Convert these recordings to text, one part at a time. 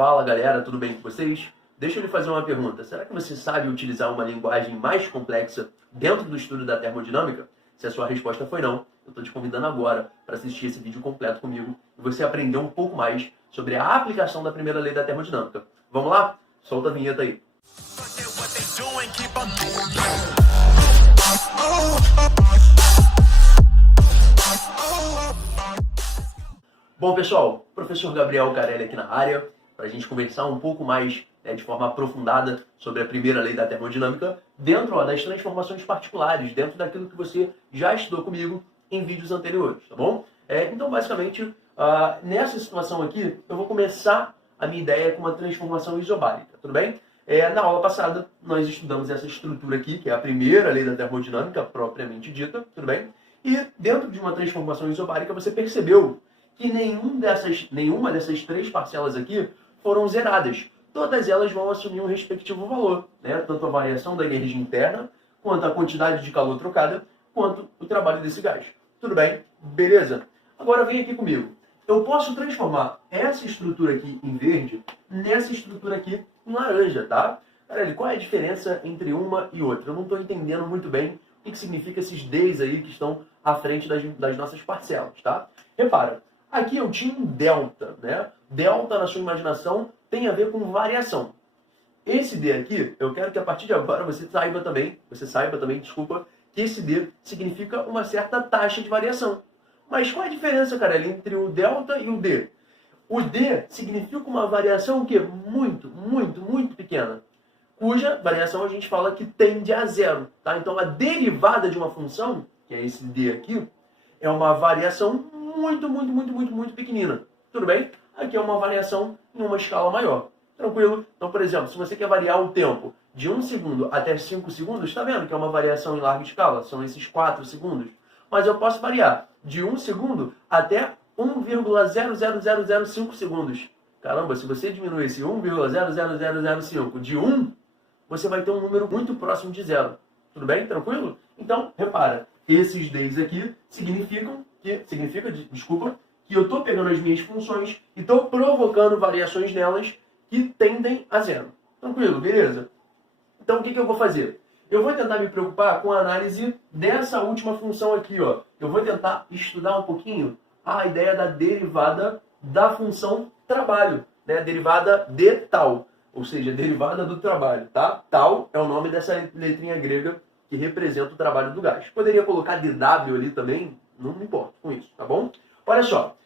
Fala galera, tudo bem com vocês? Deixa eu lhe fazer uma pergunta. Será que você sabe utilizar uma linguagem mais complexa dentro do estudo da termodinâmica? Se a sua resposta foi não, eu estou te convidando agora para assistir esse vídeo completo comigo e você aprender um pouco mais sobre a aplicação da primeira lei da termodinâmica. Vamos lá? Solta a vinheta aí. Bom pessoal, professor Gabriel Carelli aqui na área, para a gente conversar um pouco mais de forma aprofundada sobre a primeira lei da termodinâmica dentro das transformações particulares, dentro daquilo que você já estudou comigo em vídeos anteriores, tá bom? Então basicamente, nessa situação aqui, eu vou começar a minha ideia com uma transformação isobárica, tudo bem? Na aula passada, nós estudamos essa estrutura aqui, que é a primeira lei da termodinâmica propriamente dita, tudo bem? E dentro de uma transformação isobárica, você percebeu que nenhuma dessas três parcelas aqui foram zeradas. Todas elas vão assumir um respectivo valor, né? Tanto a variação da energia interna, quanto a quantidade de calor trocada, quanto o trabalho desse gás. Tudo bem? Beleza? Agora vem aqui comigo. Eu posso transformar essa estrutura aqui em verde nessa estrutura aqui em laranja, tá? Caralho, qual é a diferença entre uma e outra? Eu não estou entendendo muito bem o que significa esses Ds aí que estão à frente das nossas parcelas, tá? Repara, aqui eu tinha um delta, né? Delta, na sua imaginação, tem a ver com variação. Esse D aqui, eu quero que a partir de agora você saiba também, que esse D significa uma certa taxa de variação. Mas qual é a diferença, cara, entre o delta e o D? O D significa uma variação que muito, muito, muito pequena, cuja variação a gente fala que tende a zero, tá? Então a derivada de uma função, que é esse D aqui, é uma variação muito, muito, muito, muito, muito pequenina. Tudo bem? Aqui é uma variação em uma escala maior. Tranquilo? Então, por exemplo, se você quer variar o tempo de 1 segundo até 5 segundos, está vendo que é uma variação em larga escala? São esses 4 segundos. Mas eu posso variar de 1 segundo até 1,00005 segundos. Caramba, se você diminuir esse 1,00005 de 1, você vai ter um número muito próximo de zero. Tudo bem? Tranquilo? Então, repara, esses Ds aqui significa que eu estou pegando as minhas funções e estou provocando variações nelas que tendem a zero. Tranquilo? Beleza? Então, o que eu vou fazer? Eu vou tentar me preocupar com a análise dessa última função aqui, ó. Eu vou tentar estudar um pouquinho a ideia da derivada da função trabalho, né? Derivada de tal, ou seja, derivada do trabalho, tá? Tal é o nome dessa letrinha grega que representa o trabalho do gás. Poderia colocar dw ali também, não me importo com isso, tá bom? Olha só,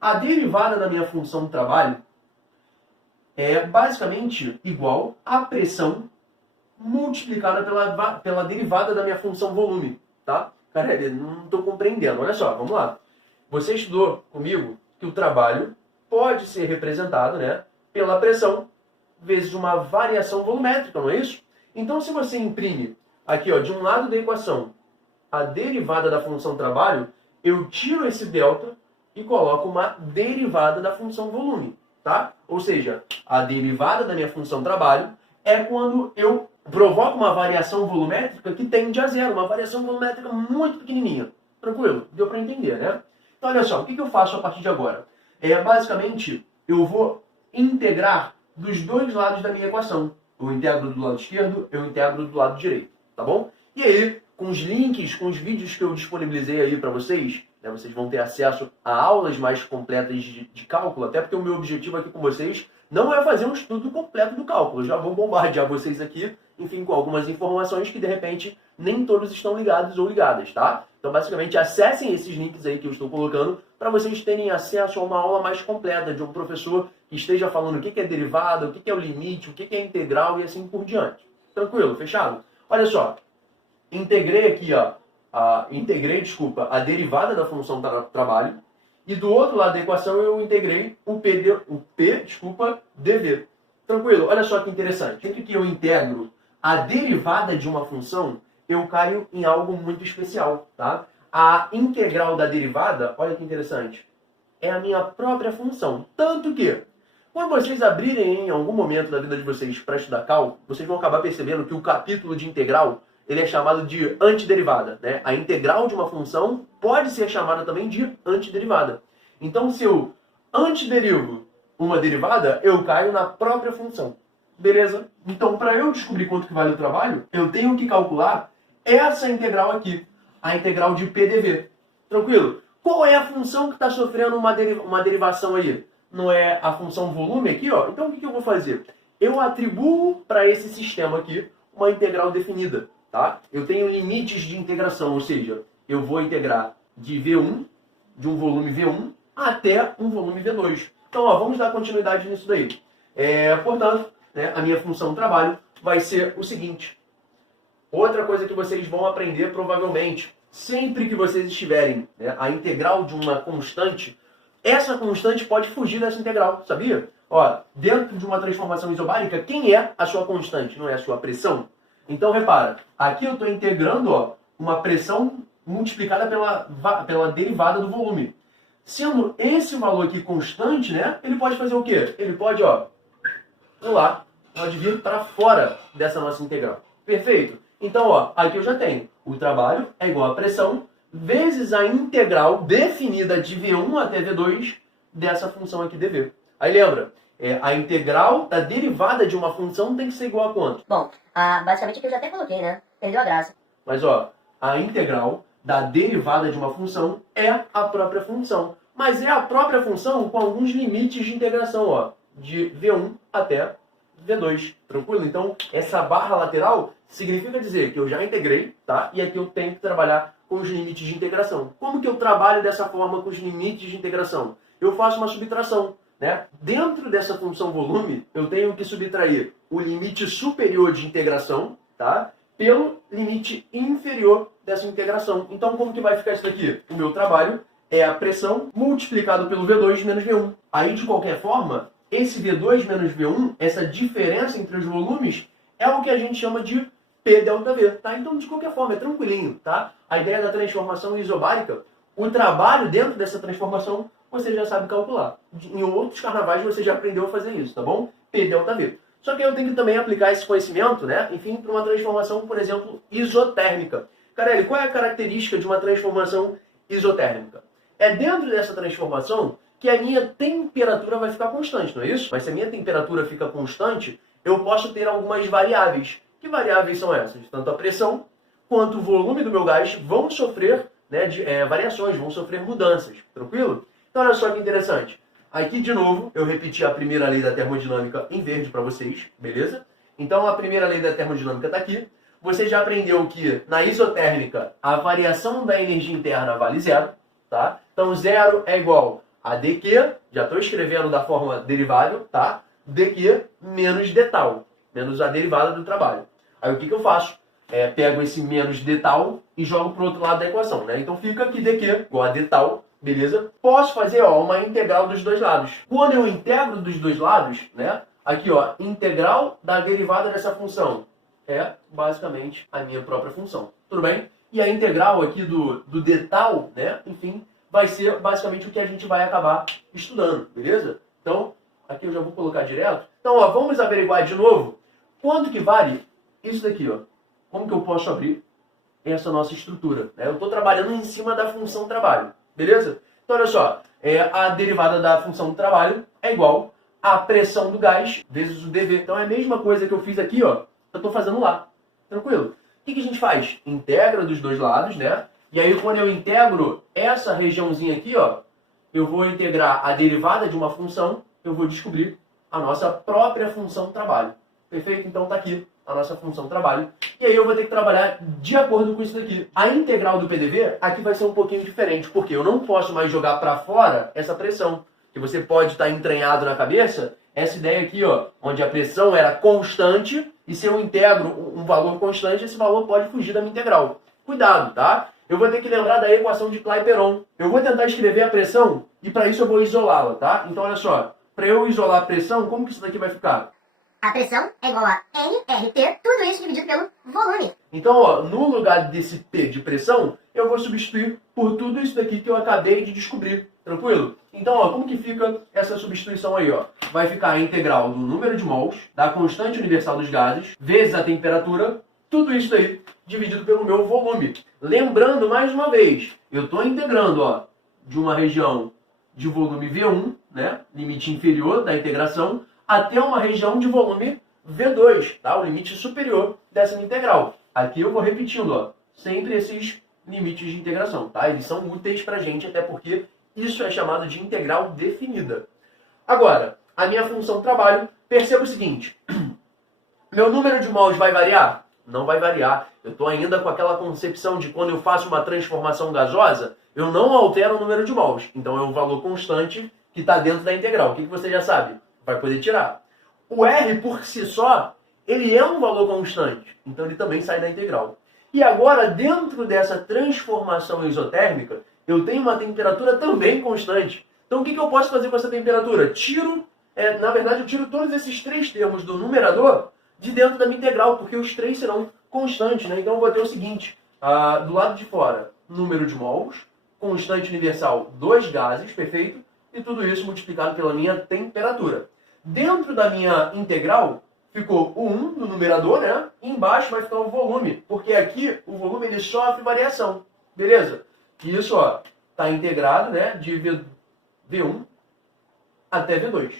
a derivada da minha função trabalho é basicamente igual à pressão multiplicada pela derivada da minha função volume, tá? Cara, não estou compreendendo. Olha só, vamos lá. Você estudou comigo que o trabalho pode ser representado, né, pela pressão vezes uma variação volumétrica, não é isso? Então, se você imprime aqui, ó, de um lado da equação a derivada da função trabalho, eu tiro esse delta e coloco uma derivada da função volume, tá? Ou seja, a derivada da minha função trabalho é quando eu provoco uma variação volumétrica que tende a zero, uma variação volumétrica muito pequenininha. Tranquilo? Deu para entender, né? Então, olha só, o que eu faço a partir de agora? Basicamente, eu vou integrar dos dois lados da minha equação. Eu integro do lado esquerdo, eu integro do lado direito, tá bom? E aí, com os links, com os vídeos que eu disponibilizei aí para vocês, né, vocês vão ter acesso a aulas mais completas de cálculo, até porque o meu objetivo aqui com vocês não é fazer um estudo completo do cálculo. Eu já vou bombardear vocês aqui, enfim, com algumas informações que, de repente, nem todos estão ligados ou ligadas, tá? Então, basicamente, acessem esses links aí que eu estou colocando para vocês terem acesso a uma aula mais completa de um professor que esteja falando o que é derivada, o que é o limite, o que é integral e assim por diante. Tranquilo? Fechado? Olha só, integrei aqui, ó, a derivada da função trabalho, e do outro lado da equação eu integrei o dv. Tranquilo? Olha só que interessante. Sempre que eu integro a derivada de uma função, eu caio em algo muito especial, tá? A integral da derivada, olha que interessante, é a minha própria função. Tanto que, quando vocês abrirem em algum momento da vida de vocês para estudar cálculo, vocês vão acabar percebendo que o capítulo de integral ele é chamado de antiderivada, né? A integral de uma função pode ser chamada também de antiderivada. Então, se eu antiderivo uma derivada, eu caio na própria função. Beleza? Então, para eu descobrir quanto que vale o trabalho, eu tenho que calcular essa integral aqui, a integral de PDV. Tranquilo? Qual é a função que está sofrendo uma derivação aí? Não é a função volume aqui, ó? Então, o que eu vou fazer? Eu atribuo para esse sistema aqui uma integral definida, tá? Eu tenho limites de integração, ou seja, eu vou integrar de V1, de um volume V1, até um volume V2. Então, ó, vamos dar continuidade nisso daí. Portanto, né, a minha função trabalho vai ser o seguinte. Outra coisa que vocês vão aprender provavelmente, sempre que vocês estiverem, né, a integral de uma constante, essa constante pode fugir dessa integral, sabia? Ó, dentro de uma transformação isobárica, quem é a sua constante? Não é a sua pressão? Então, repara, aqui eu estou integrando, ó, uma pressão multiplicada pela derivada do volume. Sendo esse valor aqui constante, né, ele pode fazer o quê? Ele pode, ó, pular, pode vir para fora dessa nossa integral. Perfeito? Então, ó, aqui eu já tenho o trabalho é igual a pressão vezes a integral definida de V1 até V2 dessa função aqui dV. Aí lembra, a integral da derivada de uma função tem que ser igual a quanto? Bom, basicamente aqui eu já até coloquei, né? Perdeu a graça. Mas, ó, a integral da derivada de uma função é a própria função. Mas é a própria função com alguns limites de integração, ó, de V1 até V2. Tranquilo? Então, essa barra lateral significa dizer que eu já integrei, tá? E aqui eu tenho que trabalhar com os limites de integração. Como que eu trabalho dessa forma com os limites de integração? Eu faço uma subtração, né? Dentro dessa função volume, eu tenho que subtrair o limite superior de integração, tá? Pelo limite inferior dessa integração. Então, como que vai ficar isso daqui? O meu trabalho é a pressão multiplicado pelo V2 menos V1. Aí, de qualquer forma, esse V2 menos V1, essa diferença entre os volumes, é o que a gente chama de P delta V, tá? Então, de qualquer forma, é tranquilinho, tá? A ideia da transformação isobárica, o trabalho dentro dessa transformação, você já sabe calcular. Em outros carnavais, você já aprendeu a fazer isso, tá bom? P delta V. Só que eu tenho que também aplicar esse conhecimento, né? Enfim, para uma transformação, por exemplo, isotérmica. Carelli, qual é a característica de uma transformação isotérmica? É dentro dessa transformação que a minha temperatura vai ficar constante, não é isso? Mas se a minha temperatura fica constante, eu posso ter algumas variáveis. Que variáveis são essas? Tanto a pressão quanto o volume do meu gás vão sofrer, né, variações, vão sofrer mudanças. Tranquilo? Então olha só que interessante. Aqui, de novo, eu repeti a primeira lei da termodinâmica em verde para vocês, beleza? Então a primeira lei da termodinâmica está aqui. Você já aprendeu que na isotérmica a variação da energia interna vale zero, tá? Então zero é igual a dQ, já estou escrevendo da forma derivável, tá? dQ menos d tal, menos a derivada do trabalho. Aí o que eu faço? Pego esse menos d tal e jogo para o outro lado da equação, né? Então fica aqui dQ igual a d tal, beleza? Posso fazer, ó, uma integral dos dois lados. Quando eu integro dos dois lados, né? Aqui, ó, integral da derivada dessa função é basicamente a minha própria função. Tudo bem? E a integral aqui do d tal, né? Enfim, vai ser basicamente o que a gente vai acabar estudando, beleza? Então, aqui eu já vou colocar direto. Então, ó, vamos averiguar de novo quanto que vale isso daqui, ó. Como que eu posso abrir essa nossa estrutura, né? Eu estou trabalhando em cima da função trabalho, beleza? Então, olha só, a derivada da função do trabalho é igual à pressão do gás vezes o dV. Então, é a mesma coisa que eu fiz aqui, ó, eu estou fazendo lá. Tranquilo? O que a gente faz? Integra dos dois lados, né? E aí, quando eu integro essa regiãozinha aqui, ó, eu vou integrar a derivada de uma função, eu vou descobrir a nossa própria função trabalho. Perfeito? Então tá aqui a nossa função trabalho. E aí eu vou ter que trabalhar de acordo com isso daqui. A integral do PDV aqui vai ser um pouquinho diferente, porque eu não posso mais jogar para fora essa pressão, que você pode estar entranhado na cabeça, essa ideia aqui, ó, onde a pressão era constante, e se eu integro um valor constante, esse valor pode fugir da minha integral. Cuidado, tá? Eu vou ter que lembrar da equação de Clapeyron. Eu vou tentar escrever a pressão, e para isso eu vou isolá-la, tá? Então olha só, para eu isolar a pressão, como que isso daqui vai ficar? A pressão é igual a nRT, tudo isso dividido pelo volume. Então, ó, no lugar desse P de pressão, eu vou substituir por tudo isso daqui que eu acabei de descobrir. Tranquilo? Então, ó, como que fica essa substituição aí, ó? Vai ficar a integral do número de mols, da constante universal dos gases, vezes a temperatura, tudo isso daí dividido pelo meu volume. Lembrando, mais uma vez, eu estou integrando, ó, de uma região de volume V1, né, limite inferior da integração, até uma região de volume V2, tá, o limite superior dessa integral. Aqui eu vou repetindo, ó, sempre esses limites de integração, tá? Eles são úteis para a gente, até porque isso é chamado de integral definida. Agora, a minha função trabalho, perceba o seguinte, meu número de mols vai variar? Não vai variar. Eu estou ainda com aquela concepção de quando eu faço uma transformação gasosa, eu não altero o número de mols. Então é um valor constante que está dentro da integral. O que você já sabe? Vai poder tirar. O R, por si só, ele é um valor constante. Então ele também sai da integral. E agora, dentro dessa transformação isotérmica, eu tenho uma temperatura também constante. Então o que eu posso fazer com essa temperatura? Na verdade, eu tiro todos esses três termos do numerador de dentro da minha integral, porque os três serão constantes, né? Então eu vou ter o seguinte, do lado de fora, número de mols, constante universal, 2 gases, perfeito? E tudo isso multiplicado pela minha temperatura. Dentro da minha integral, ficou o 1 no numerador, né? E embaixo vai ficar o volume, porque aqui o volume ele sofre variação, beleza? E isso, ó, está integrado, né? De V1 até V2.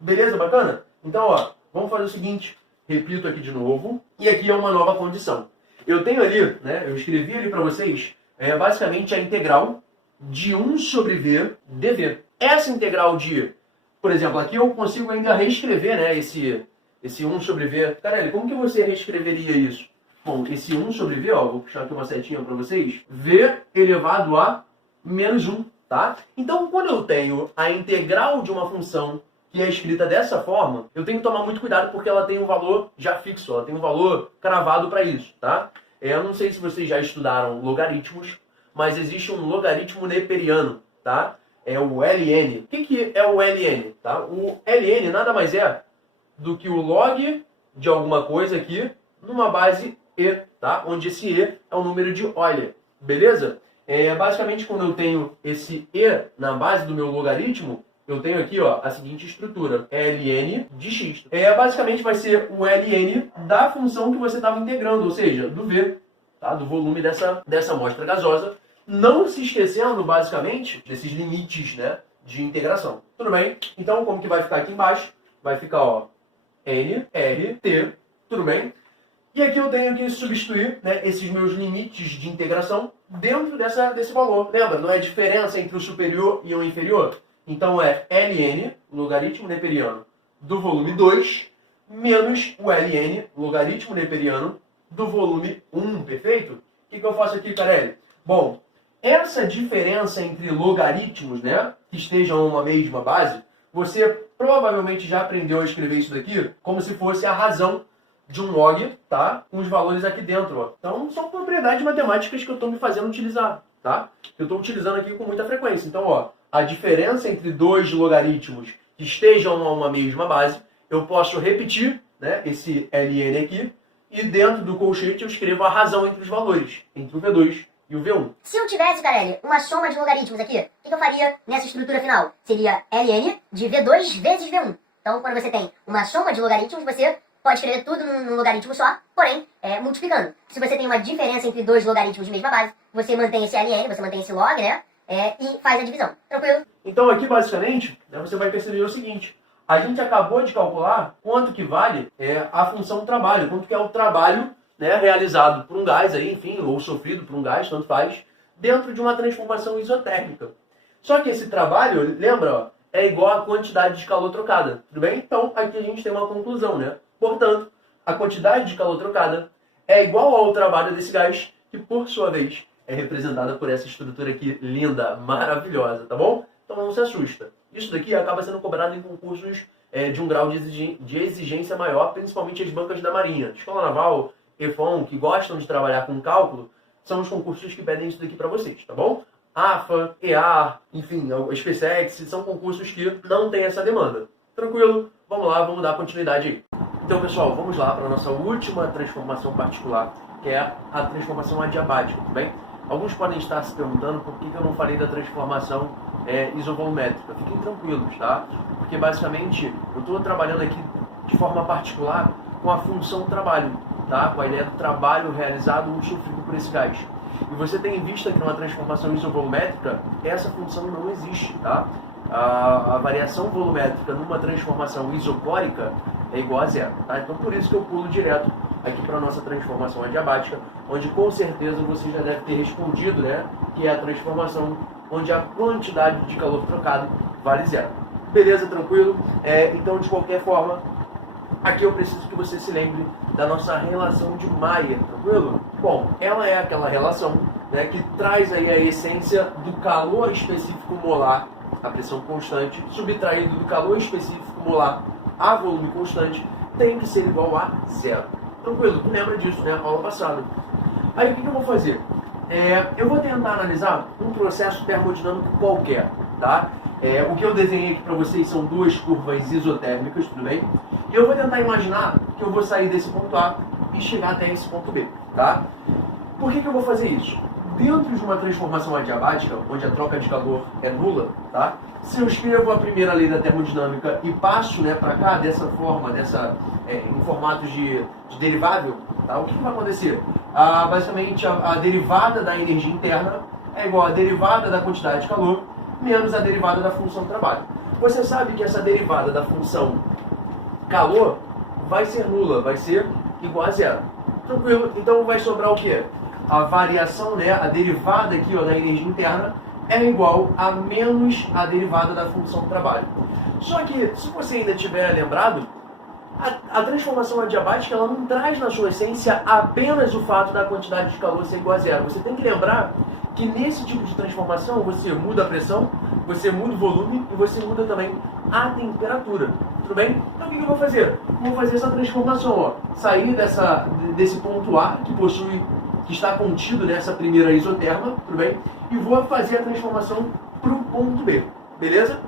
Beleza? Bacana? Então, ó, vamos fazer o seguinte. Repito aqui de novo. E aqui é uma nova condição. Eu tenho ali, né? Eu escrevi ali para vocês, basicamente a integral de 1 sobre V dV. Essa integral de, por exemplo, aqui eu consigo ainda reescrever, né? Esse 1 sobre V. Caralho, como que você reescreveria isso? Bom, esse 1 sobre V, ó, vou puxar aqui uma setinha para vocês. V elevado a menos 1, tá? Então, quando eu tenho a integral de uma função que é escrita dessa forma, eu tenho que tomar muito cuidado porque ela tem um valor já fixo, ela tem um valor cravado para isso, tá? Eu não sei se vocês já estudaram logaritmos, mas existe um logaritmo neperiano, tá? É o ln. O que é o ln? Tá? O ln nada mais é do que o log de alguma coisa aqui numa base e, tá? Onde esse e é o número de Euler, beleza? Basicamente, quando eu tenho esse e na base do meu logaritmo, eu tenho aqui, ó, a seguinte estrutura, ln de x. Basicamente vai ser o ln da função que você estava integrando, ou seja, do V, tá? Do volume dessa amostra gasosa, não se esquecendo, basicamente, desses limites, né, de integração. Tudo bem? Então, como que vai ficar aqui embaixo? Vai ficar, ó, n, r, t, tudo bem? E aqui eu tenho que substituir, né, esses meus limites de integração dentro desse valor. Lembra? Não é a diferença entre o superior e o inferior? Então é ln, logaritmo neperiano, do volume 2, menos o ln, logaritmo neperiano, do volume 1, perfeito? O que eu faço aqui, Carelli? Bom, essa diferença entre logaritmos, né, que estejam a uma mesma base, você provavelmente já aprendeu a escrever isso daqui como se fosse a razão de um log, tá? Com os valores aqui dentro, ó. Então, são propriedades matemáticas que eu estou me fazendo utilizar, tá? Eu estou utilizando aqui com muita frequência. Então, ó, a diferença entre dois logaritmos que estejam a uma mesma base, eu posso repetir, né, esse ln aqui, e dentro do colchete eu escrevo a razão entre os valores, entre o V2 e o V1. Se eu tivesse, Carelli, uma soma de logaritmos aqui, o que eu faria nessa estrutura final? Seria ln de V2 vezes V1. Então, quando você tem uma soma de logaritmos, você pode escrever tudo num logaritmo só, porém, multiplicando. Se você tem uma diferença entre dois logaritmos de mesma base, você mantém esse ln, você mantém esse log, né? E faz a divisão. Tranquilo? Então aqui, basicamente, né, você vai perceber o seguinte. A gente acabou de calcular quanto que vale a função trabalho, quanto que é o trabalho, né, realizado por um gás, aí, enfim, ou sofrido por um gás, tanto faz, dentro de uma transformação isotérmica. Só que esse trabalho, lembra, ó, é igual à quantidade de calor trocada. Tudo bem? Então, aqui a gente tem uma conclusão, né? Portanto, a quantidade de calor trocada é igual ao trabalho desse gás, que, por sua vez, é representada por essa estrutura aqui linda, maravilhosa, tá bom? Então não se assusta. Isso daqui acaba sendo cobrado em concursos de um grau de exigência maior, principalmente as bancas da Marinha. Escola Naval, EFON, que gostam de trabalhar com cálculo, são os concursos que pedem isso daqui para vocês, tá bom? AFA, EAR, enfim, a SpaceX, são concursos que não têm essa demanda. Tranquilo? Vamos lá, vamos dar continuidade aí. Então, pessoal, vamos lá para a nossa última transformação particular, que é a transformação adiabática, tudo bem? Alguns podem estar se perguntando por que eu não falei da transformação isovolumétrica. Fiquem tranquilos, tá? Porque, basicamente, eu estou trabalhando aqui de forma particular com a função trabalho, tá? Com a ideia do trabalho realizado ou sofrido por esse gás. e você tem em vista que numa transformação isovolumétrica, essa função não existe, tá? A variação volumétrica numa transformação isocórica é igual a zero, tá? Então por isso que eu pulo direto aqui para a nossa transformação adiabática, onde com certeza você já deve ter respondido, né? Que é a transformação onde a quantidade de calor trocado vale zero. Beleza, tranquilo? Então, de qualquer forma, aqui eu preciso que você se lembre da nossa relação de Mayer, tranquilo? Bom, ela é aquela relação, né, que traz aí a essência do calor específico molar, a pressão constante, subtraído do calor específico molar a volume constante, tem que ser igual a zero. Tranquilo? Tu lembra disso, né? Aula passada. Aí o que eu vou fazer? Eu vou tentar analisar um processo termodinâmico qualquer, tá? O que eu desenhei aqui para vocês são duas curvas isotérmicas, tudo bem? E eu vou tentar imaginar que eu vou sair desse ponto A e chegar até esse ponto B, tá? Por que eu vou fazer isso? Dentro de uma transformação adiabática, onde a troca de calor é nula, tá? Se eu escrevo a primeira lei da termodinâmica e passo, né, para cá dessa forma, em formato de derivável, tá? O que vai acontecer? Basicamente, a derivada da energia interna é igual à derivada da quantidade de calor menos a derivada da função trabalho. Você sabe que essa derivada da função calor vai ser nula, vai ser igual a zero. Tranquilo? Então vai sobrar o quê? A variação, né, a derivada aqui, ó, da energia interna é igual a menos a derivada da função trabalho. Só que, se você ainda tiver lembrado, a transformação adiabática ela não traz na sua essência apenas o fato da quantidade de calor ser igual a zero. Você tem que lembrar que nesse tipo de transformação você muda a pressão, você muda o volume e você muda também a temperatura. Tudo bem? Então o que eu vou fazer? Vou fazer essa transformação, ó. Sair desse ponto A que está contido nessa primeira isoterma, tudo bem? E vou fazer a transformação para o ponto B, beleza?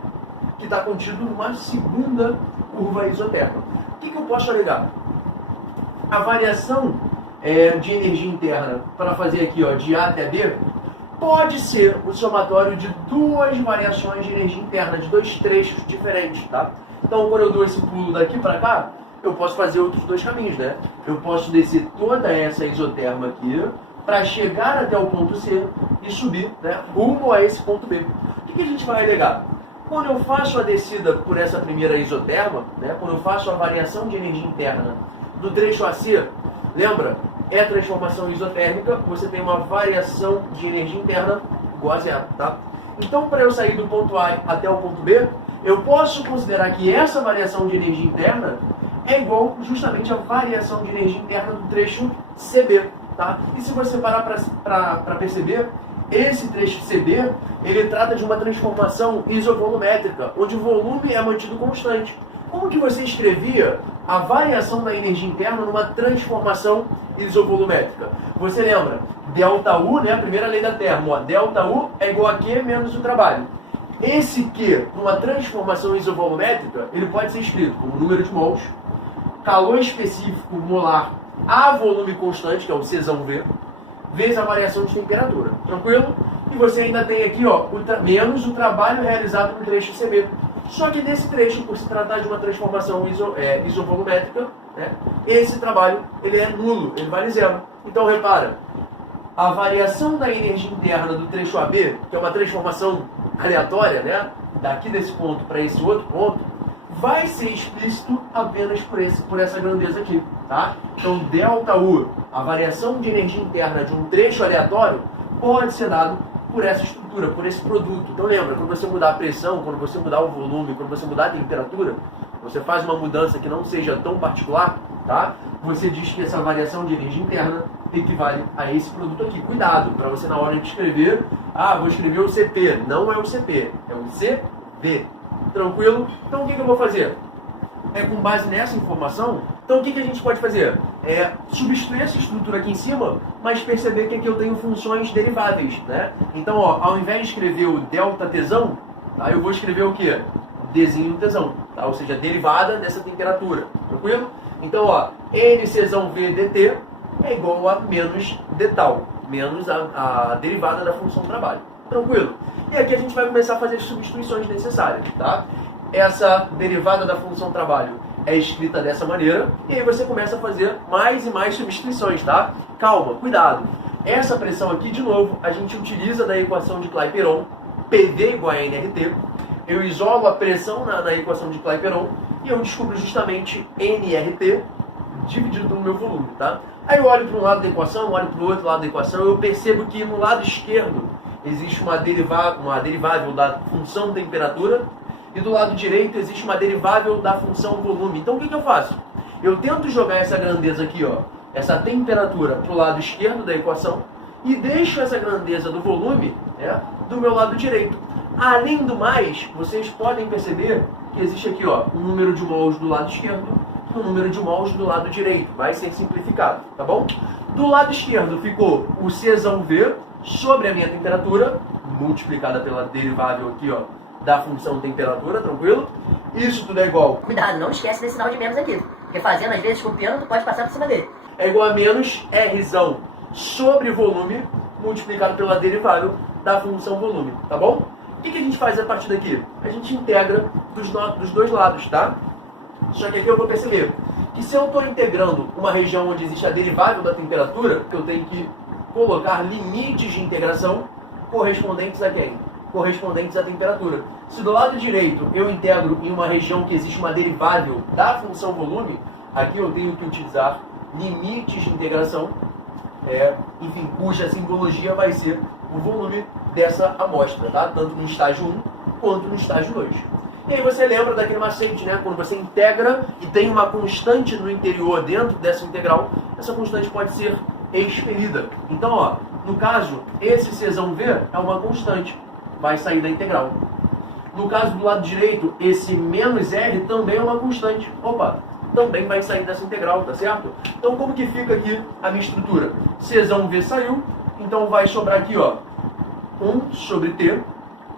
Que está contido numa segunda curva isoterma. O que eu posso alegar? A variação de energia interna para fazer aqui, ó, de A até B, pode ser o somatório de duas variações de energia interna, de dois trechos diferentes, tá? Então, quando eu dou esse pulo daqui para cá, eu posso fazer outros dois caminhos, né? Eu posso descer toda essa isoterma aqui para chegar até o ponto C e subir, né, rumo a esse ponto B. O que a gente vai alegar? Quando eu faço a descida por essa primeira isoterma, né, quando eu faço a variação de energia interna do trecho AC, lembra? É a transformação isotérmica, você tem uma variação de energia interna igual a zero, tá? Então, para eu sair do ponto A até o ponto B, eu posso considerar que essa variação de energia interna é igual justamente à variação de energia interna do trecho CB, tá? E se você parar para perceber, esse trecho CB, ele trata de uma transformação isovolumétrica, onde o volume é mantido constante. Como que você escrevia a variação da energia interna numa transformação isovolumétrica? Você lembra? ΔU, né, a primeira lei da termo, ó, ΔU é igual a Q menos o trabalho. Esse Q, numa transformação isovolumétrica, ele pode ser escrito como número de mols, calor específico molar a volume constante, que é o Czv, vezes a variação de temperatura. Tranquilo? E você ainda tem aqui, ó, menos o trabalho realizado no trecho CB. Só que nesse trecho, por se tratar de uma transformação isovolumétrica, né, esse trabalho ele é nulo, ele vale zero. Então repara, a variação da energia interna do trecho AB, que é uma transformação aleatória, né, daqui desse ponto para esse outro ponto, vai ser explícito apenas por essa grandeza aqui, tá? Então ΔU, a variação de energia interna de um trecho aleatório, pode ser dado por essa estrutura, por esse produto. Então lembra, quando você mudar a pressão, quando você mudar o volume, quando você mudar a temperatura, você faz uma mudança que não seja tão particular, tá? Você diz que essa variação de energia interna equivale a esse produto aqui. Cuidado, para você na hora de escrever, vou escrever o CP. Não é o CP, é o CB. Tranquilo? Então o que eu vou fazer? Com base nessa informação, então o que a gente pode fazer? Substituir essa estrutura aqui em cima, mas perceber que aqui eu tenho funções deriváveis, né? Então, ó, ao invés de escrever o delta tesão, tá, eu vou escrever o quê? Dzinho tesão, tá? Ou seja, derivada dessa temperatura. Tranquilo? Então, ó, NCzão V dt é igual a menos d tal, menos a derivada da função trabalho. Tranquilo? E aqui a gente vai começar a fazer as substituições necessárias, tá? Essa derivada da função trabalho é escrita dessa maneira, e aí você começa a fazer mais e mais substituições, tá? Calma, cuidado. Essa pressão aqui, de novo, a gente utiliza da equação de Clapeyron, PV igual a nRT. Eu isolo a pressão na equação de Clapeyron e eu descubro justamente nRT dividido pelo meu volume, tá? Aí eu olho para um lado da equação, olho para o outro lado da equação, eu percebo que no lado esquerdo existe uma derivável da função temperatura e do lado direito existe uma derivável da função volume. Então o que eu faço? Eu tento jogar essa grandeza aqui, ó, essa temperatura para o lado esquerdo da equação e deixo essa grandeza do volume, né, do meu lado direito. Além do mais, vocês podem perceber que existe aqui, ó, um número de mols do lado esquerdo e um número de mols do lado direito. Vai ser simplificado, tá bom? Do lado esquerdo ficou o Czão V sobre a minha temperatura, multiplicada pela derivável aqui, ó, da função temperatura, tranquilo? Isso tudo é igual. Cuidado, não esquece desse sinal de menos aqui. Porque fazendo, às vezes, copiando, tu pode passar por cima dele. É igual a menos Rzão sobre volume multiplicado pela derivável da função volume, tá bom? O que a gente faz a partir daqui? A gente integra dos dois lados, tá? Só que aqui eu vou perceber que se eu estou integrando uma região onde existe a derivável da temperatura, eu tenho que colocar limites de integração correspondentes a quem? Correspondentes à temperatura. Se do lado direito eu integro em uma região que existe uma derivável da função volume, aqui eu tenho que utilizar limites de integração, enfim, cuja simbologia vai ser o volume dessa amostra, tá? Tanto no estágio 1 quanto no estágio 2. E aí você lembra daquele macete, né? Quando você integra e tem uma constante no interior dentro dessa integral, essa constante pode ser expelida. Então, ó, no caso, esse Czão V é uma constante, vai sair da integral. No caso do lado direito, esse menos R também é uma constante. Opa, também vai sair dessa integral, tá certo? Então, como que fica aqui a minha estrutura? Czão V saiu, então vai sobrar aqui, ó, 1 sobre T,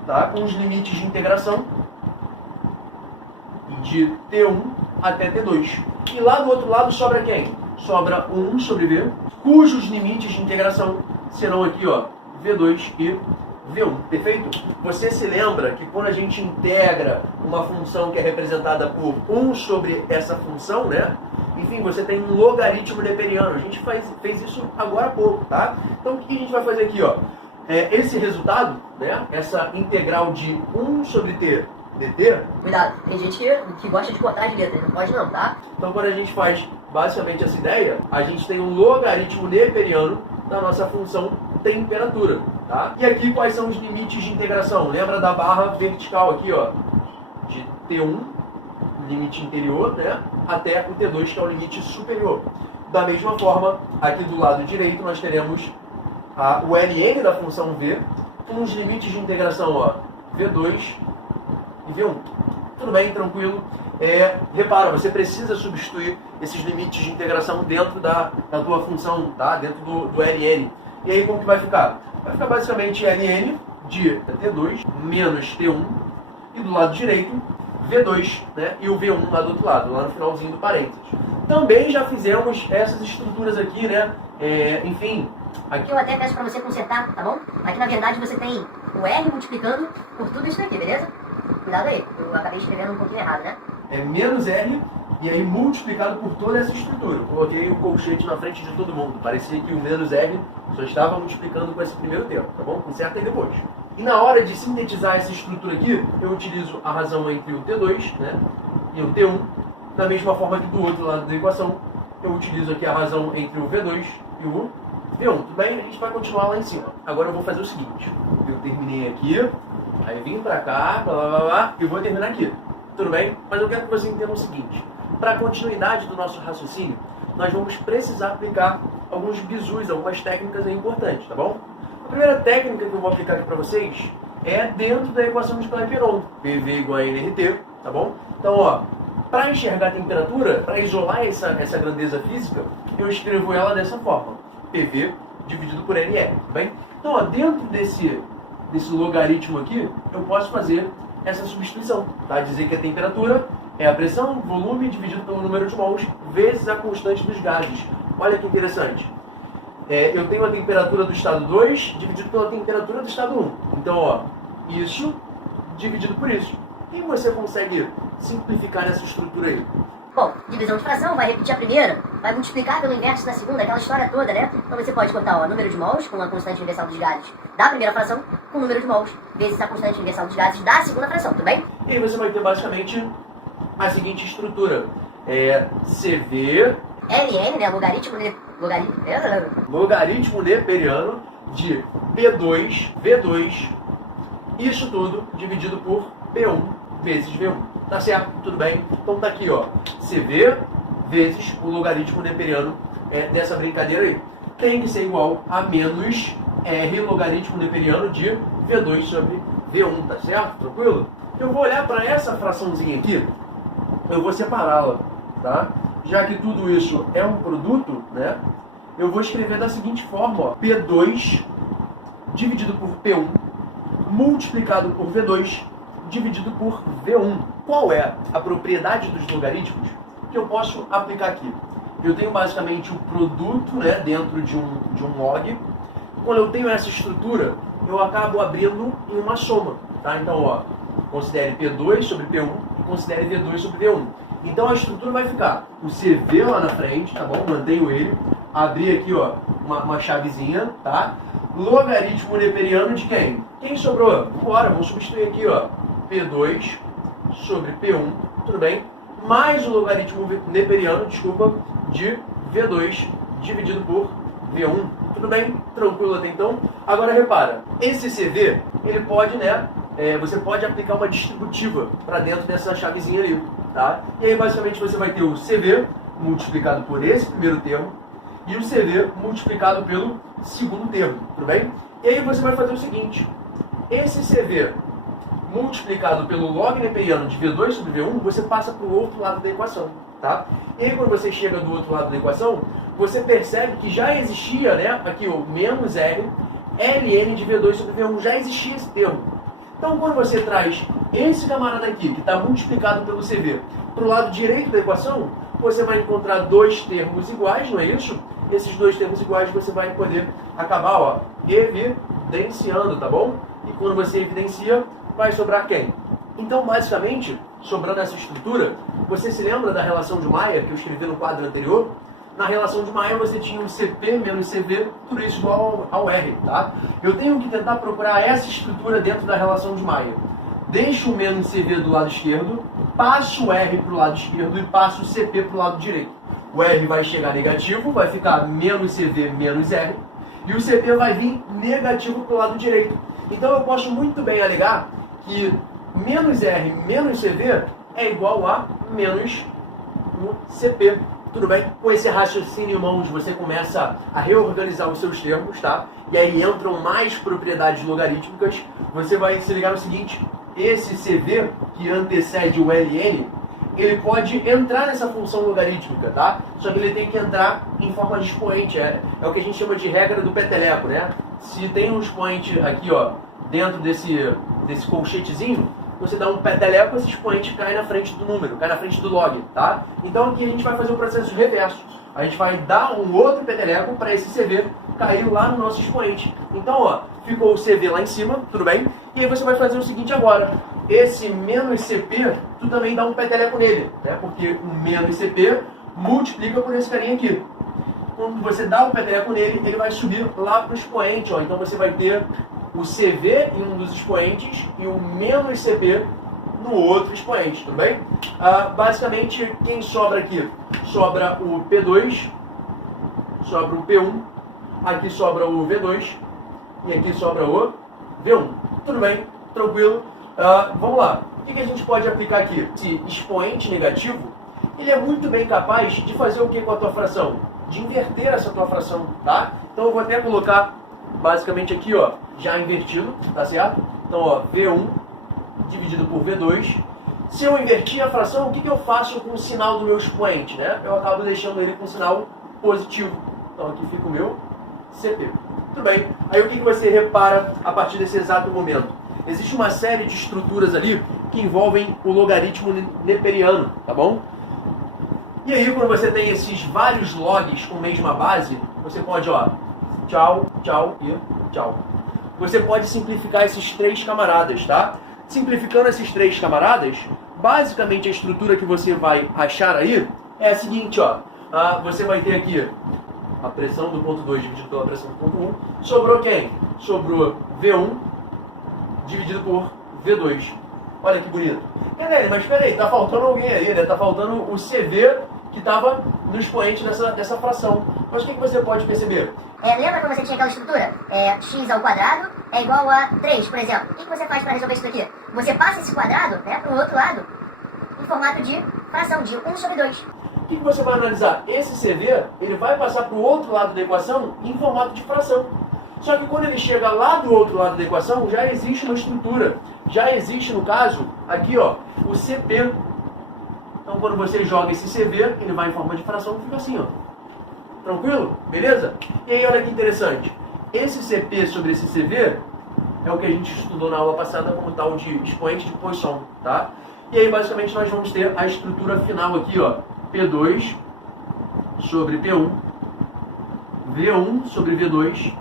tá? Com os limites de integração de T1 até T2. E lá do outro lado sobra quem? Sobra 1 sobre V, cujos limites de integração serão aqui, ó, V2 e V1, perfeito? Você se lembra que quando a gente integra uma função que é representada por 1 sobre essa função, né? Enfim, você tem um logaritmo neperiano. A gente fez isso agora há pouco, tá? Então, o que a gente vai fazer aqui, ó? Esse resultado, né? Essa integral de 1 sobre T dt... Cuidado, tem gente que gosta de cortar as letras, não pode não, tá? Então, quando a gente faz basicamente essa ideia, a gente tem um logaritmo neperiano da nossa função temperatura, tá? E aqui quais são os limites de integração? Lembra da barra vertical aqui, ó, de T1, limite interior, né, até o T2, que é o limite superior. Da mesma forma, aqui do lado direito nós teremos o ln da função v, com os limites de integração, ó, V2 e V1. Tudo bem, tranquilo? Repara, você precisa substituir esses limites de integração dentro da tua função, tá? Dentro do ln. E aí como que vai ficar? Vai ficar basicamente ln de T2 menos T1 e do lado direito V2, né? E o V1 lá do outro lado, lá no finalzinho do parênteses. Também já fizemos essas estruturas aqui, né? Enfim, aqui eu até peço para você consertar, tá bom? Aqui na verdade você tem o R multiplicando por tudo isso daqui, beleza? Cuidado aí, eu acabei escrevendo um pouquinho errado, né? É menos R e aí multiplicado por toda essa estrutura. Coloquei o colchete na frente de todo mundo. Parecia que o menos R só estava multiplicando com esse primeiro termo, tá bom? Conserta aí depois. E na hora de sintetizar essa estrutura aqui, eu utilizo a razão entre o T2, né, e o T1. Da mesma forma que do outro lado da equação, eu utilizo aqui a razão entre o V2 e o V1. Tudo bem? A gente vai continuar lá em cima. Agora eu vou fazer o seguinte. Eu terminei aqui, aí vim pra cá, blá blá blá blá, e vou terminar aqui. Tudo bem? Mas eu quero que você entenda o seguinte. Para a continuidade do nosso raciocínio, nós vamos precisar aplicar alguns bizus, algumas técnicas importantes, tá bom? A primeira técnica que eu vou aplicar aqui para vocês é dentro da equação de Clapeyron, PV igual a nRT, tá bom? Então, ó, para enxergar a temperatura, para isolar essa grandeza física, eu escrevo ela dessa forma, PV dividido por NR, tá bem? Então, ó, dentro desse logaritmo aqui, eu posso fazer essa substituição, tá? Dizer que a temperatura é a pressão, volume dividido pelo número de mols vezes a constante dos gases. Olha que interessante. Eu tenho a temperatura do estado 2 dividido pela temperatura do estado 1. Então, ó, isso dividido por isso. E você consegue simplificar essa estrutura aí? Bom, divisão de fração, vai repetir a primeira, vai multiplicar pelo inverso da segunda, aquela história toda, né? Então você pode cortar, ó, número de mols com a constante universal dos gases da primeira fração, com o número de mols vezes a constante universal dos gases da segunda fração, tudo bem? E aí você vai ter basicamente a seguinte estrutura. CV... LN, né? Logaritmo neperiano de P2, V2, isso tudo dividido por P1 vezes V1. Tá certo? Tudo bem? Então tá aqui, ó, CV vezes o logaritmo neperiano dessa brincadeira aí. Tem que ser igual a menos R logaritmo neperiano de V2 sobre V1, tá certo? Tranquilo? Eu vou olhar para essa fraçãozinha aqui, eu vou separá-la, tá? Já que tudo isso é um produto, né? Eu vou escrever da seguinte forma, ó, P2 dividido por P1 multiplicado por V2 dividido por V1. Qual é a propriedade dos logaritmos que eu posso aplicar aqui? Eu tenho basicamente o produto, né, dentro de um log. Quando eu tenho essa estrutura, eu acabo abrindo em uma soma, tá? Então, ó, considere P2 sobre P1 e considere V2 sobre V1. Então a estrutura vai ficar o CV lá na frente, tá bom? Mantenho ele. Abrir aqui, ó, uma chavezinha, tá? Logaritmo neperiano de quem? Quem sobrou? Bora, vamos substituir aqui, ó. P2 sobre P1, tudo bem? Mais o logaritmo neperiano, desculpa, de V2 dividido por V1. Tudo bem? Tranquilo até então? Agora repara, esse CV, ele pode, né? Você pode aplicar uma distributiva para dentro dessa chavezinha ali, tá? E aí basicamente você vai ter o CV multiplicado por esse primeiro termo e o CV multiplicado pelo segundo termo, tudo bem? E aí você vai fazer o seguinte, esse CV multiplicado pelo log neperiano de V2 sobre V1, você passa para o outro lado da equação, tá? E aí quando você chega do outro lado da equação, você percebe que já existia, né, aqui o menos R, ln de V2 sobre V1, já existia esse termo. Então quando você traz esse camarada aqui, que está multiplicado pelo CV, para o lado direito da equação, você vai encontrar dois termos iguais, não é isso? Esses dois termos iguais você vai poder acabar, ó, evidenciando, tá bom? E quando você evidencia, vai sobrar quem? Então, basicamente, sobrando essa estrutura, você se lembra da relação de Maia, que eu escrevi no quadro anterior? Na relação de Maia você tinha o CP menos CV, tudo isso igual ao R, tá? Eu tenho que tentar procurar essa estrutura dentro da relação de Maia. Deixo o menos CV do lado esquerdo, passo o R para o lado esquerdo e passo o CP para o lado direito. O R vai chegar negativo, vai ficar menos CV menos R, e o CP vai vir negativo para o lado direito. Então eu posso muito bem alegar que menos R menos CV é igual a menos o CP. Tudo bem? Com esse raciocínio em mãos, você começa a reorganizar os seus termos, tá? E aí entram mais propriedades logarítmicas. Você vai se ligar no seguinte, esse CV, que antecede o LN, ele pode entrar nessa função logarítmica, tá? Só que ele tem que entrar em forma de expoente. É o que a gente chama de regra do peteleco, né? Se tem um expoente aqui, ó, dentro desse colchetezinho, você dá um peteleco, esse expoente cai na frente do número, cai na frente do log, tá? Então aqui a gente vai fazer o processo reverso. A gente vai dar um outro peteleco para esse CV cair lá no nosso expoente. Então, ó, ficou o CV lá em cima, tudo bem? E aí você vai fazer o seguinte agora. Esse menos CP, tu também dá um peteleco nele, né? Porque o menos CP multiplica por esse carinha aqui. Quando você dá o peteleco nele, ele vai subir lá para o expoente, ó. Então você vai ter o CV em um dos expoentes e o menos CP no outro expoente, tudo bem? Basicamente, quem sobra aqui? Sobra o P2, sobra o P1, aqui sobra o V2 e aqui sobra o V1. Tudo bem? Tranquilo? Vamos lá. O que a gente pode aplicar aqui? Esse expoente negativo, ele é muito bem capaz de fazer o que com a tua fração? De inverter essa tua fração, tá? Então eu vou até colocar basicamente aqui, ó, já invertido, tá certo? Então, ó, V1 dividido por V2. Se eu invertir a fração, o que eu faço com o sinal do meu expoente, né? Eu acabo deixando ele com sinal positivo. Então aqui fica o meu CP. Tudo bem. Aí o que você repara a partir desse exato momento? Existe uma série de estruturas ali que envolvem o logaritmo neperiano, tá bom? E aí, quando você tem esses vários logs com a mesma base, você pode, ó, tchau, tchau e tchau. Você pode simplificar esses três camaradas, tá? Simplificando esses três camaradas, basicamente a estrutura que você vai achar aí é a seguinte, ó. você vai ter aqui a pressão do ponto 2 dividido pela pressão do ponto 1. Sobrou quem? Sobrou V1 dividido por V2. Olha que bonito. Galera, mas peraí, tá faltando alguém aí, né? Tá faltando o CV que estava no expoente dessa fração. Mas o que você pode perceber? Lembra quando você tinha aquela estrutura? X ao quadrado é igual a 3, por exemplo. O que você faz para resolver isso daqui? Você passa esse quadrado para o outro lado em formato de fração, de 1 sobre 2. O que você vai analisar? Esse CV, ele vai passar para o outro lado da equação em formato de fração. Só que quando ele chega lá do outro lado da equação, já existe uma estrutura. Já existe, no caso, aqui ó, o CP. Então quando você joga esse CV, ele vai em forma de fração e fica assim, ó. Tranquilo? Beleza? E aí olha que interessante. Esse CP sobre esse CV é o que a gente estudou na aula passada como tal de expoente de Poisson, tá? E aí basicamente nós vamos ter a estrutura final aqui, ó. P2 sobre P1, V1 sobre V2.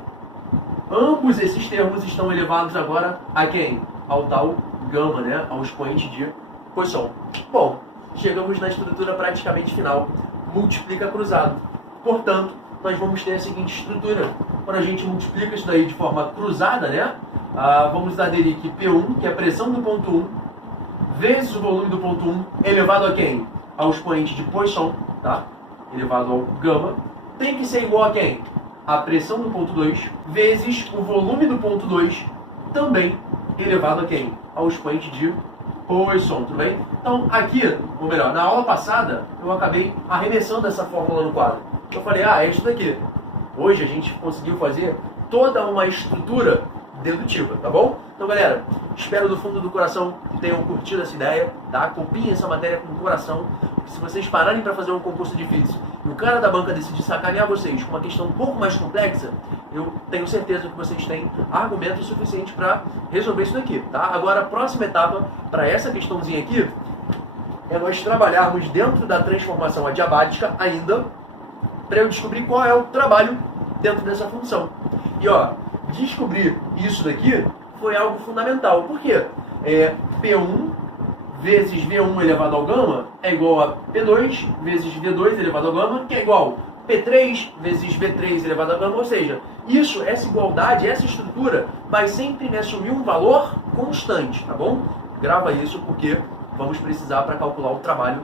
Ambos esses termos estão elevados agora a quem? Ao tal gama, né? Ao expoente de Poisson. Bom, chegamos na estrutura praticamente final. Multiplica cruzado. Portanto, nós vamos ter a seguinte estrutura. Quando a gente multiplica isso daí de forma cruzada, né? Vamos aderir que P1, que é a pressão do ponto 1, vezes o volume do ponto 1, elevado a quem? Ao expoente de Poisson, tá? Elevado ao gama. Tem que ser igual a quem? A pressão do ponto 2, vezes o volume do ponto 2, também elevado a quem? Ao expoente de Poisson, tudo bem? Então, aqui, ou melhor, na aula passada, eu acabei arremessando essa fórmula no quadro. Eu falei, é isso daqui. Hoje a gente conseguiu fazer toda uma estrutura dedutiva, tá bom? Então, galera, espero do fundo do coração que tenham curtido essa ideia, tá? Copiem essa matéria com o coração. Se vocês pararem para fazer um concurso difícil e o cara da banca decidir sacanear vocês com uma questão um pouco mais complexa, eu tenho certeza que vocês têm argumento suficiente para resolver isso daqui, tá? Agora, a próxima etapa para essa questãozinha aqui é nós trabalharmos dentro da transformação adiabática ainda para eu descobrir qual é o trabalho dentro dessa função. E ó, descobrir isso daqui foi algo fundamental. Por quê? P1 vezes V1 elevado ao gama é igual a P2 vezes V2 elevado ao gama, que é igual a P3 vezes V3 elevado ao gama. Ou seja, essa igualdade, essa estrutura vai sempre me assumir um valor constante, tá bom? Grava isso porque vamos precisar para calcular o trabalho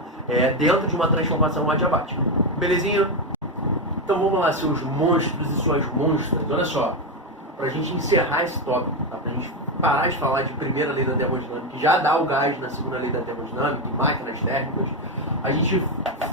dentro de uma transformação adiabática. Belezinha? Então vamos lá, seus monstros e suas monstras. Olha só, para a gente encerrar esse tópico, tá? Para a gente parar de falar de primeira lei da termodinâmica, que já dá o gás na segunda lei da termodinâmica, em máquinas térmicas, a gente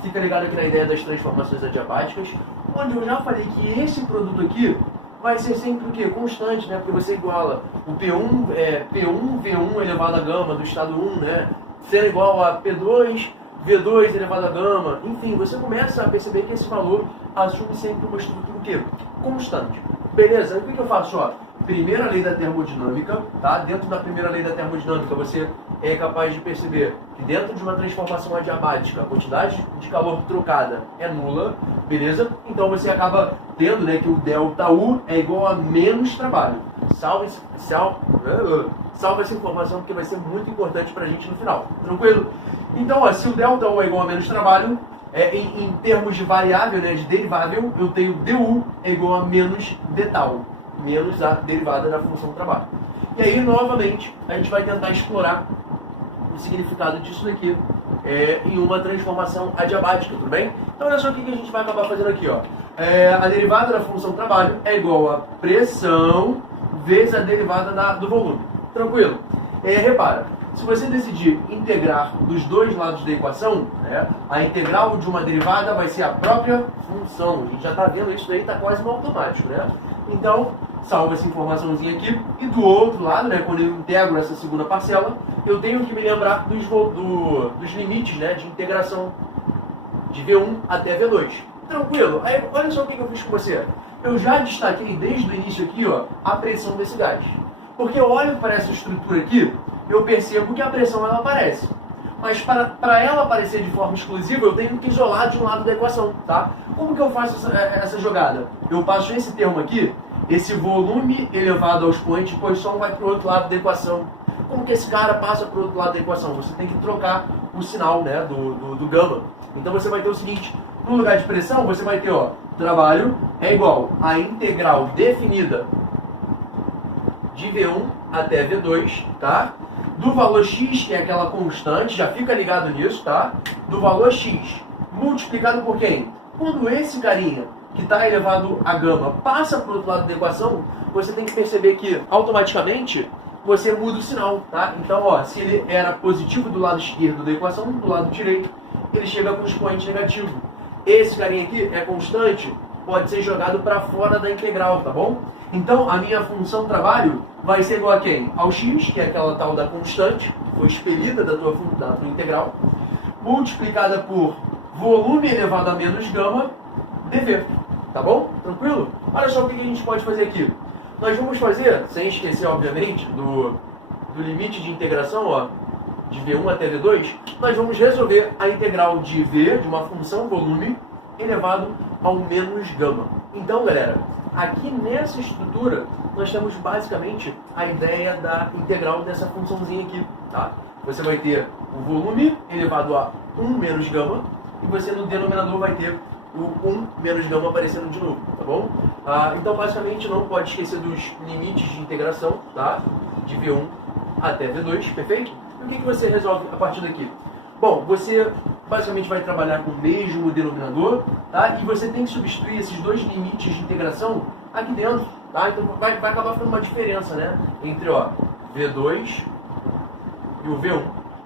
fica ligado aqui na ideia das transformações adiabáticas, onde eu já falei que esse produto aqui vai ser sempre o quê? Constante, né? Porque você iguala o P1, V1 elevado a gama do estado 1, né? Ser igual a P2, V2 elevado a gama. Enfim, você começa a perceber que esse valor assume sempre uma estrutura o quê? Constante. Beleza? O que eu faço? Ó, primeira lei da termodinâmica, tá? Dentro da primeira lei da termodinâmica, você é capaz de perceber que dentro de uma transformação adiabática, a quantidade de calor trocada é nula, beleza? Então você acaba tendo, né, que o ΔU é igual a menos trabalho. Salva essa informação porque vai ser muito importante pra gente no final, tranquilo? Então, ó, se o ΔU é igual a menos trabalho, em termos de variável, né, de derivável, eu tenho ΔU é igual a menos dtal, menos a derivada da função trabalho. E aí, novamente, a gente vai tentar explorar o significado disso daqui em uma transformação adiabática, tudo bem? Então, olha só o que a gente vai acabar fazendo aqui, ó. A derivada da função trabalho é igual a pressão vezes a derivada do volume. Tranquilo? Repara, se você decidir integrar dos dois lados da equação, né, a integral de uma derivada vai ser a própria função. A gente já está vendo isso daí, está quase no automático, né? Então, salvo essa informaçãozinha aqui. E do outro lado, né, quando eu integro essa segunda parcela, eu tenho que me lembrar dos limites, né, de integração de V1 até V2. Tranquilo? Aí, olha só o que eu fiz com você. Eu já destaquei desde o início aqui, ó, a pressão desse gás. Porque eu olho para essa estrutura aqui, eu percebo que a pressão ela aparece. Mas para ela aparecer de forma exclusiva, eu tenho que isolar de um lado da equação, tá? Como que eu faço essa jogada? Eu passo esse termo aqui, esse volume elevado ao expoente de Poisson vai para o outro lado da equação. Como que esse cara passa para o outro lado da equação? Você tem que trocar o sinal, né, do gama. Então você vai ter o seguinte, no lugar de pressão, você vai ter, ó, trabalho é igual a integral definida de V1 até V2, tá? Do valor x, que é aquela constante, já fica ligado nisso, tá? Do valor x multiplicado por quem? Quando esse carinha, que está elevado a gama, passa para o outro lado da equação, você tem que perceber que, automaticamente, você muda o sinal, tá? Então, ó, se ele era positivo do lado esquerdo da equação, do lado direito, ele chega com expoente negativo. Esse carinha aqui é constante, pode ser jogado para fora da integral, tá bom? Então, a minha função trabalho vai ser igual a quem? Ao x, que é aquela tal da constante, que foi expelida da tua integral, multiplicada por volume elevado a menos gama, dv. Tá bom? Tranquilo? Olha só o que a gente pode fazer aqui. Nós vamos fazer, sem esquecer, obviamente, do limite de integração, ó, de V1 até V2, nós vamos resolver a integral de V, de uma função volume, elevado ao menos gama. Então, galera, aqui nessa estrutura, nós temos basicamente a ideia da integral dessa funçãozinha aqui, tá? Você vai ter o volume elevado a 1 menos gama, e você no denominador vai ter o 1 menos gama aparecendo de novo, tá bom? Então, basicamente, não pode esquecer dos limites de integração, tá? De V1 até V2, perfeito? E o que você resolve a partir daqui? Bom, você basicamente vai trabalhar com o mesmo denominador, tá? E você tem que substituir esses dois limites de integração aqui dentro, tá? Então vai acabar ficando uma diferença, né? Entre, ó, V2 e o V1.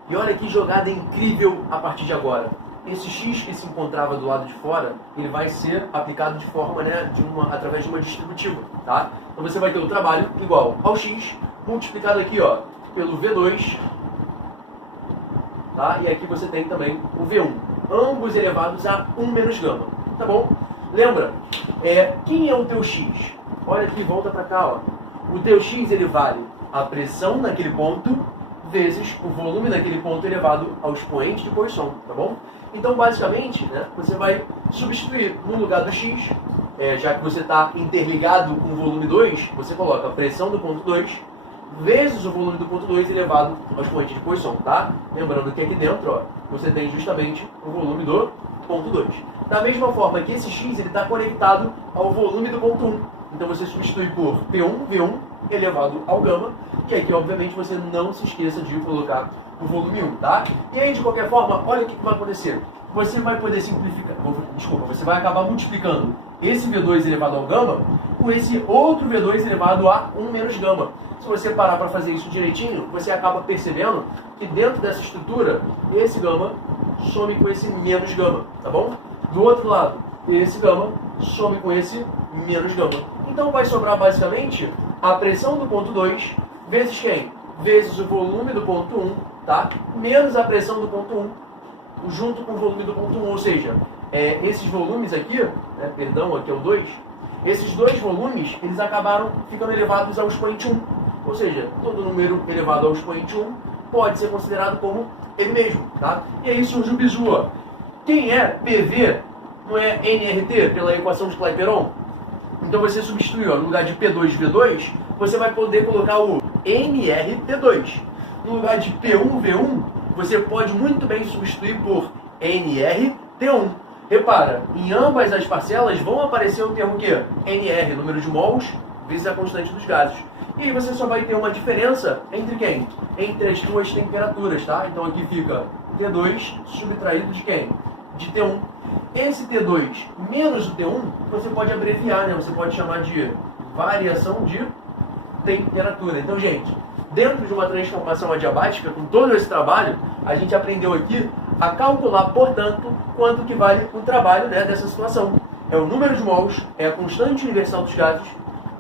E olha que jogada incrível a partir de agora. Esse x que se encontrava do lado de fora, ele vai ser aplicado de forma, né, através de uma distributiva, tá? Então você vai ter o trabalho igual ao x, multiplicado aqui, ó, pelo V2, tá? E aqui você tem também o V1, ambos elevados a 1 menos gama, tá bom? Lembra, quem é o teu x? Olha aqui, volta para cá, ó. O teu x, ele vale a pressão naquele ponto vezes o volume daquele ponto elevado ao expoente de Poisson, tá bom? Então, basicamente, né, você vai substituir no lugar do x, já que você está interligado com o volume 2, você coloca a pressão do ponto 2 vezes o volume do ponto 2 elevado ao expoente de Poisson, tá? Lembrando que aqui dentro, ó, você tem justamente o volume do ponto 2. Da mesma forma que esse x está conectado ao volume do ponto 1. Então você substitui por P1, V1 elevado ao gama, e aqui, obviamente, você não se esqueça de colocar o volume 1, tá? E aí, de qualquer forma, olha o que vai acontecer. Você vai poder simplificar, você vai acabar multiplicando esse V2 elevado ao gama com esse outro V2 elevado a 1 menos gama. Se você parar para fazer isso direitinho, você acaba percebendo que dentro dessa estrutura, esse gama some com esse menos gama, tá bom? Do outro lado, esse gama some com esse menos gama. Então vai sobrar basicamente a pressão do ponto 2 vezes quem? Vezes o volume do ponto 1, tá? Menos a pressão do ponto 1, junto com o volume do ponto 1. Ou seja, esses volumes aqui, né, perdão, aqui é o 2, esses dois volumes, eles acabaram ficando elevados ao expoente 1. Ou seja, todo número elevado ao expoente 1 pode ser considerado como ele mesmo, tá? E aí surge o bizu, ó. Quem é PV não é nRT pela equação de Clapeyron? Então você substitui, ó, no lugar de P2 V2, você vai poder colocar o nRT2. No lugar de P1 V1, você pode muito bem substituir por nRT1. Repara, em ambas as parcelas vão aparecer o termo que? NR, número de mols, vezes a constante dos gases. E aí você só vai ter uma diferença entre quem? Entre as duas temperaturas, tá? Então aqui fica T2 subtraído de quem? De T1. Esse T2 menos o T1, você pode abreviar, né? Você pode chamar de variação de temperatura. Então, gente, dentro de uma transformação adiabática, com todo esse trabalho, a gente aprendeu aqui a calcular, portanto, quanto que vale o trabalho, né, dessa situação. É o número de mols, é a constante universal dos gases,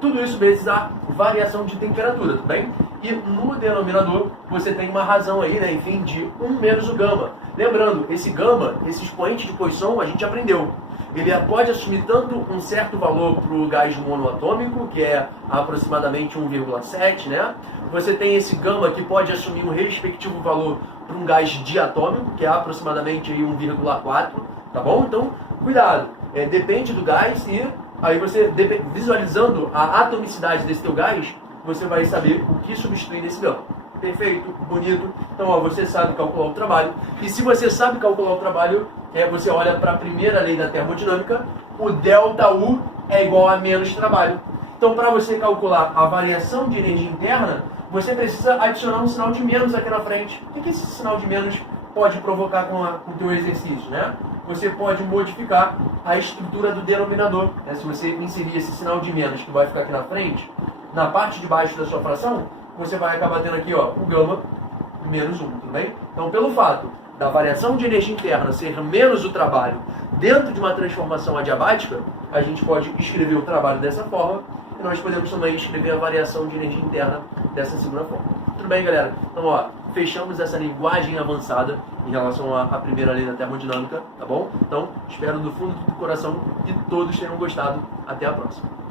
tudo isso vezes a variação de temperatura, tudo bem? E no denominador você tem uma razão aí, né, enfim, de 1 menos o gama. Lembrando, esse gama, esse expoente de Poisson, a gente aprendeu. Ele pode assumir tanto um certo valor para o gás monoatômico, que é aproximadamente 1,7, né? Você tem esse gama que pode assumir um respectivo valor para um gás diatômico, que é aproximadamente 1,4, tá bom? Então, cuidado, depende do gás e aí você, visualizando a atomicidade desse teu gás, você vai saber o que substituir nesse gama. Perfeito, bonito. Então, ó, você sabe calcular o trabalho. E se você sabe calcular o trabalho, você olha para a primeira lei da termodinâmica, o ΔU é igual a menos trabalho. Então, para você calcular a variação de energia interna, você precisa adicionar um sinal de menos aqui na frente. O que esse sinal de menos pode provocar com o teu exercício, né? Você pode modificar a estrutura do denominador. Né? Se você inserir esse sinal de menos que vai ficar aqui na frente, na parte de baixo da sua fração, você vai acabar tendo aqui, ó, o gama menos 1, tudo bem? Então, pelo fato da variação de energia interna ser menos o trabalho dentro de uma transformação adiabática, a gente pode escrever o trabalho dessa forma, e nós podemos também escrever a variação de energia interna dessa segunda forma. Tudo bem, galera? Então, ó, fechamos essa linguagem avançada em relação à primeira lei da termodinâmica, tá bom? Então, espero do fundo do coração que todos tenham gostado. Até a próxima.